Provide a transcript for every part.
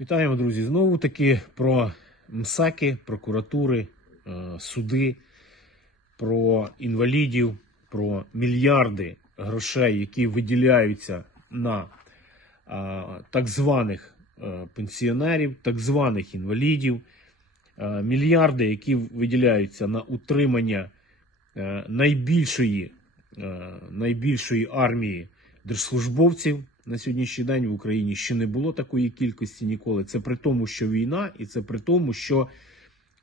Вітаємо, друзі. Знову таки про МСЕКи, прокуратури, е, суди, про інвалідів, про мільярди грошей, які виділяються на е, так званих е, пенсіонерів, так званих інвалідів, мільярди, які виділяються на утримання найбільшої, найбільшої армії держслужбовців на сьогоднішній день в Україні ще не було такої кількості ніколи. Це при тому, що війна, і це при тому, що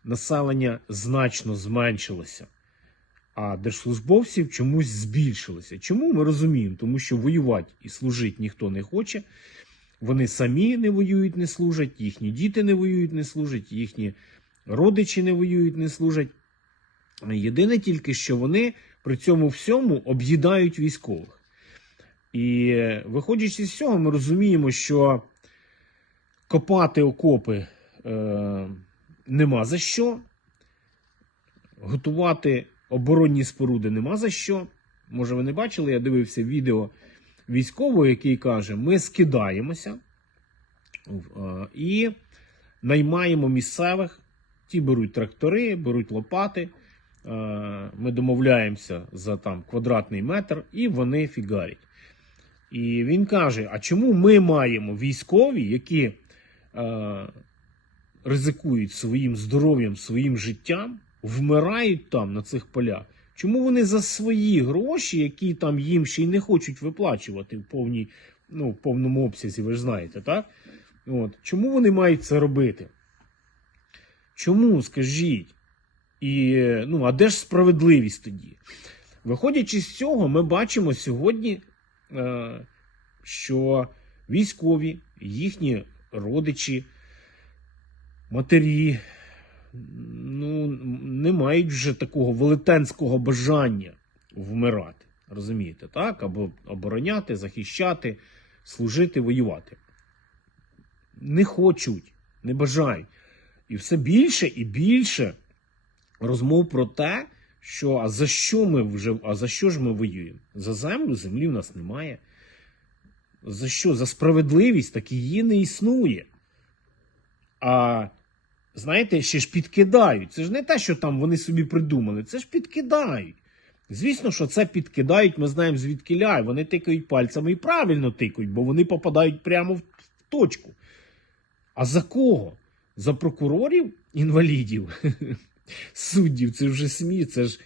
населення значно зменшилося. А держслужбовців чомусь збільшилося. Чому ми розуміємо? Тому що воювати і служити ніхто не хоче. Вони самі не воюють, не служать, їхні діти не воюють, не служать, їхні родичі не воюють, не служать. Єдине тільки, що вони при цьому всьому об'їдають військових. І виходячи з цього, ми розуміємо, що копати окопи е, нема за що, готувати оборонні споруди нема за що. Може, ви не бачили, я дивився відео військового, який каже: ми скидаємося е, і наймаємо місцевих. Ті беруть трактори, беруть лопати. е, Ми домовляємося за там квадратний метр, і вони фігарять. І він каже: а чому ми маємо військові, які е, ризикують своїм здоров'ям, своїм життям, вмирають там на цих полях? Чому вони за свої гроші, які там їм ще й не хочуть виплачувати в повній, ну, в повному обсязі, ви ж знаєте, так? От. Чому вони мають це робити? Чому, скажіть? І, ну, а де ж справедливість тоді? Виходячи з цього, ми бачимо сьогодні що військові, їхні родичі, матері ну, не мають вже такого велетенського бажання вмирати. Розумієте, так? Або обороняти, захищати, служити, воювати. Не хочуть, не бажають. І все більше і більше розмов про те, що а за що ми вже, а за що ж ми воюємо? За землю, землі в нас немає. За що? За справедливість, так її не існує. А знаєте, ще ж підкидають. Це ж не те, що там вони собі придумали, це ж підкидають. Звісно, що це підкидають, ми знаємо звідки ляй. Вони тикають пальцями і правильно тикають, бо вони попадають прямо в точку. А за кого? За прокурорів інвалідів? Суддів, це вже сміх, це ж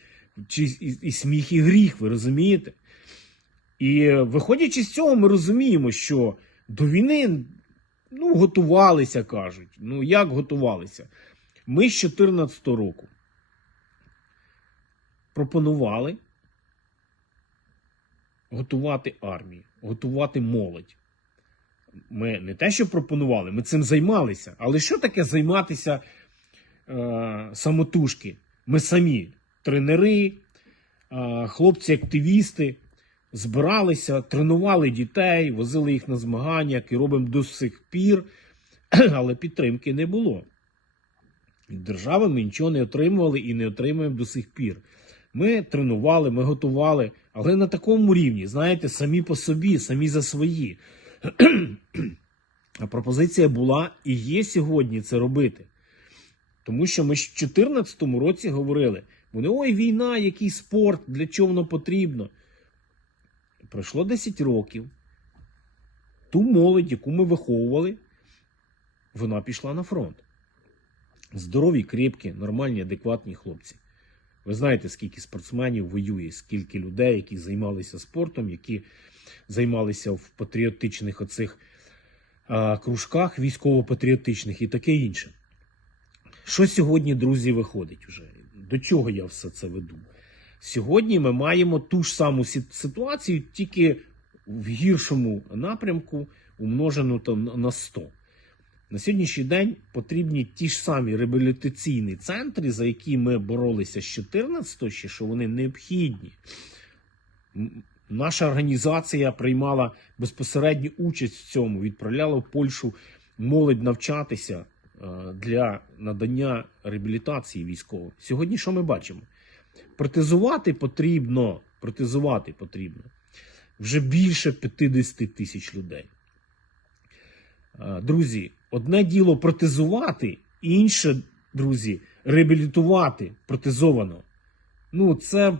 чи, і, і сміх, і гріх, ви розумієте? І виходячи з цього, ми розуміємо, що до війни ну, готувалися, кажуть. Ну, як готувалися? Ми з 2014 року пропонували готувати армію, готувати молодь. Ми не те, що пропонували, ми цим займалися. Але що таке займатися е, самотужки? Ми самі тренери, е, хлопці-активісти збиралися, тренували дітей, возили їх на змагання, і робимо до сих пір, але підтримки не було. Держави ми нічого не отримували і не отримуємо до сих пір. Ми тренували, ми готували, але на такому рівні, знаєте, самі по собі, самі за свої. А пропозиція була і є сьогодні це робити. Тому що ми ж в 2014 році говорили: вони ой, війна, який спорт, для чого воно потрібно. Пройшло 10 років. Ту молодь, яку ми виховували, вона пішла на фронт. Здорові, крепкі, нормальні, адекватні хлопці. Ви знаєте, скільки спортсменів воює, скільки людей, які займалися спортом, які займалися в патріотичних оцих а, кружках, військово-патріотичних і таке інше. Що сьогодні, друзі, виходить вже? До чого я все це веду? Сьогодні ми маємо ту ж саму ситуацію, тільки в гіршому напрямку, умножену там на 100. На сьогоднішній день потрібні ті ж самі реабілітаційні центри, за які ми боролися з 14 ще, що вони необхідні. Наша організація приймала безпосередню участь в цьому, відправляла в Польщу молодь навчатися для надання реабілітації військових. Сьогодні що ми бачимо? Протезувати потрібно, протезувати потрібно вже більше 50 тисяч людей. Е, Друзі, Одне діло протезувати, інше, друзі, реабілітувати протезовано. Ну, це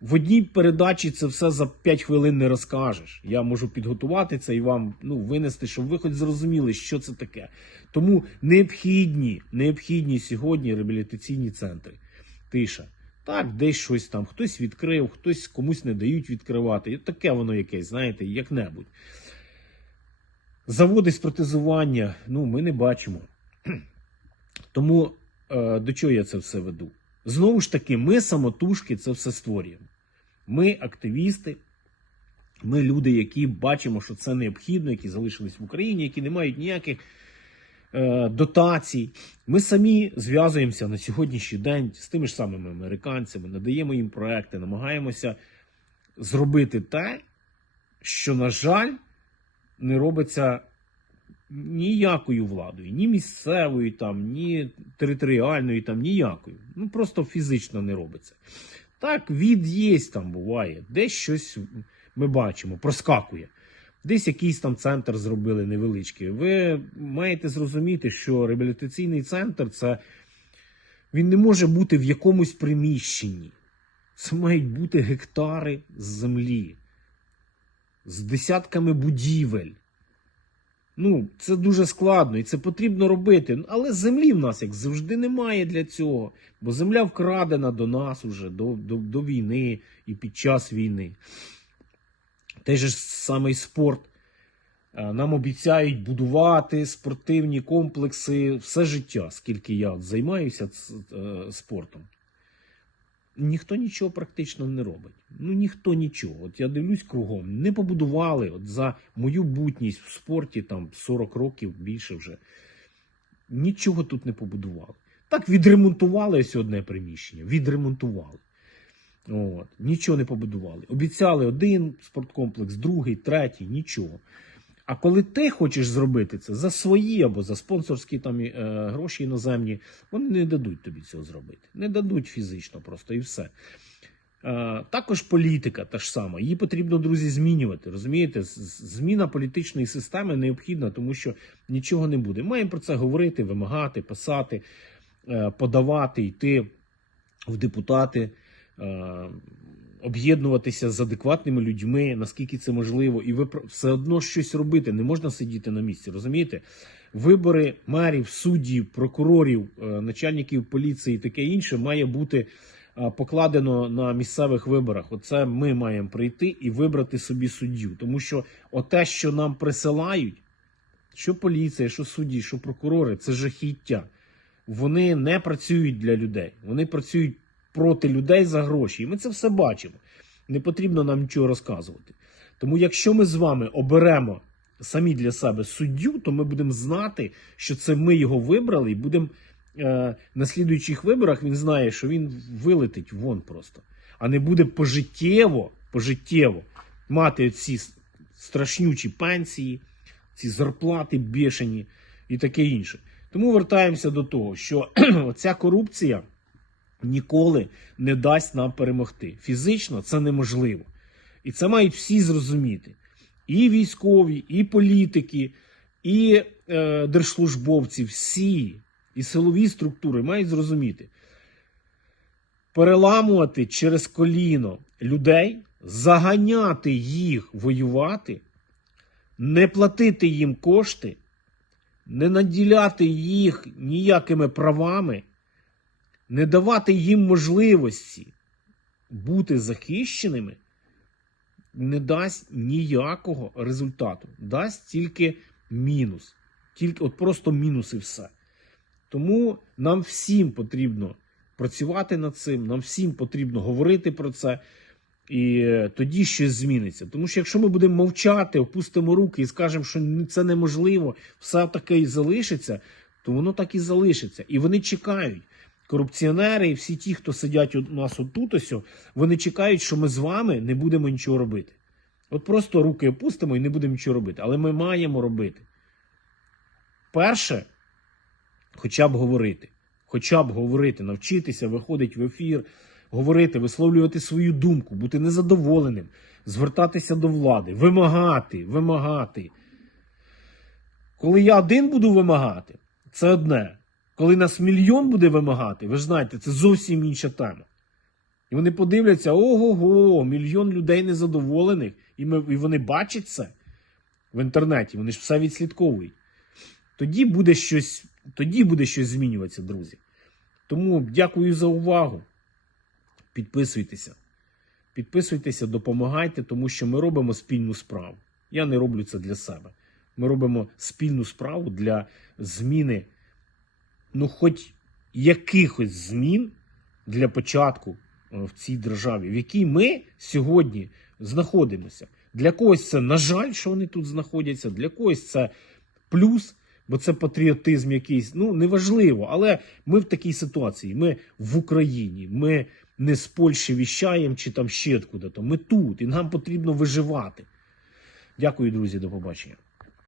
в одній передачі це все за 5 хвилин не розкажеш. Я можу підготувати це і вам ну, винести, щоб ви хоч зрозуміли, що це таке. Тому необхідні, необхідні сьогодні реабілітаційні центри. Тиша. Так, десь щось там, хтось відкрив, хтось комусь не дають відкривати. Таке воно якесь, знаєте, як-небудь. Заводи з протезування, ну, ми не бачимо. Тому е, до чого я це все веду? Знову ж таки, ми самотужки це все створюємо. Ми активісти, ми люди, які бачимо, що це необхідно, які залишились в Україні, які не мають ніяких е, дотацій. Ми самі зв'язуємося на сьогоднішній день з тими ж самими американцями, надаємо їм проекти, намагаємося зробити те, що, на жаль, не робиться ніякою владою, ні місцевою, там, ні територіальною, там, ніякою. Ну просто фізично не робиться. Так, від є там буває, десь щось ми бачимо, проскакує. Десь якийсь там центр зробили невеличкий. Ви маєте зрозуміти, що реабілітаційний центр це він не може бути в якомусь приміщенні. Це мають бути гектари землі з десятками будівель. Ну, це дуже складно і це потрібно робити. Але землі в нас, як завжди, немає для цього. Бо земля вкрадена до нас уже, до, до, до війни і під час війни. Же ж самий спорт. Е, Нам обіцяють будувати спортивні комплекси все життя, скільки я займаюся е, спортом. Ніхто нічого практично не робить. Ну ніхто нічого. От я дивлюсь кругом. Не побудували от за мою бутність в спорті, там 40 років більше вже. Нічого тут не побудували. Так, відремонтували ось одне приміщення. Відремонтували. От. Нічого не побудували. Обіцяли один спорткомплекс, другий, третій, нічого. А коли ти хочеш зробити це за свої або за спонсорські там, е, гроші іноземні, вони не дадуть тобі цього зробити. Не дадуть фізично просто і все. Е, також політика та ж сама. Її потрібно, друзі, змінювати. Розумієте, зміна політичної системи необхідна, тому що нічого не буде. Маємо про це говорити, вимагати, писати, е, подавати, йти в депутати. е, Об'єднуватися з адекватними людьми, наскільки це можливо, і ви все одно щось робити. Не можна сидіти на місці, розумієте? Вибори мерів, суддів, прокурорів, е, начальників поліції і таке інше має бути е, покладено на місцевих виборах. Оце ми маємо прийти і вибрати собі суддю. Тому що оте, що нам присилають, що поліція, що судді, що прокурори, це жахіття. Вони не працюють для людей. Вони працюють проти людей за гроші. І ми це все бачимо. Не потрібно нам нічого розказувати. Тому, якщо ми з вами оберемо самі для себе суддю, то ми будемо знати, що це ми його вибрали, і будемо е, на слідуючих виборах він знає, що він вилетить вон просто, а не буде пожиттєво, пожиттєво мати ці страшнючі пенсії, ці зарплати бешені і таке інше. Тому вертаємося до того, що ця корупція ніколи не дасть нам перемогти. Фізично це неможливо. І це мають всі зрозуміти. І військові, і політики, і е, держслужбовці, всі, і силові структури мають зрозуміти. Переламувати через коліно людей, заганяти їх воювати, не платити їм кошти, не наділяти їх ніякими правами, не давати їм можливості бути захищеними, не дасть ніякого результату. Дасть тільки мінус. Тільки от просто мінус і все. Тому нам всім потрібно працювати над цим, нам всім потрібно говорити про це. І тоді щось зміниться. Тому що якщо ми будемо мовчати, опустимо руки і скажемо, що це неможливо, все таке і залишиться, то воно так і залишиться. І вони чекають. Корупціонери і всі ті, хто сидять у нас отут, ось, вони чекають, що ми з вами не будемо нічого робити. От просто руки опустимо і не будемо нічого робити. Але ми маємо робити. Перше, хоча б говорити. Хоча б говорити, навчитися, виходити в ефір, говорити, висловлювати свою думку, бути незадоволеним, звертатися до влади, вимагати, вимагати. Коли я один буду вимагати, це одне. Коли нас мільйон буде вимагати, ви ж знаєте, це зовсім інша тема. І вони подивляться: ого-го, мільйон людей незадоволених, і, ми, і вони бачать це в інтернеті, вони ж все відслідковують. Тоді буде щось, тоді буде щось змінюватися, друзі. Тому дякую за увагу. Підписуйтеся. Підписуйтеся, допомагайте, тому що ми робимо спільну справу. Я не роблю це для себе. Ми робимо спільну справу для зміни, ну, хоч якихось змін для початку е, в цій державі, в якій ми сьогодні знаходимося. Для когось це, на жаль, що вони тут знаходяться, для когось це плюс, бо це патріотизм якийсь. Ну, неважливо, але ми в такій ситуації. Ми в Україні, ми не з Польщі віщаємо чи там ще куди-то. Ми тут, і нам потрібно виживати. Дякую, друзі, до побачення.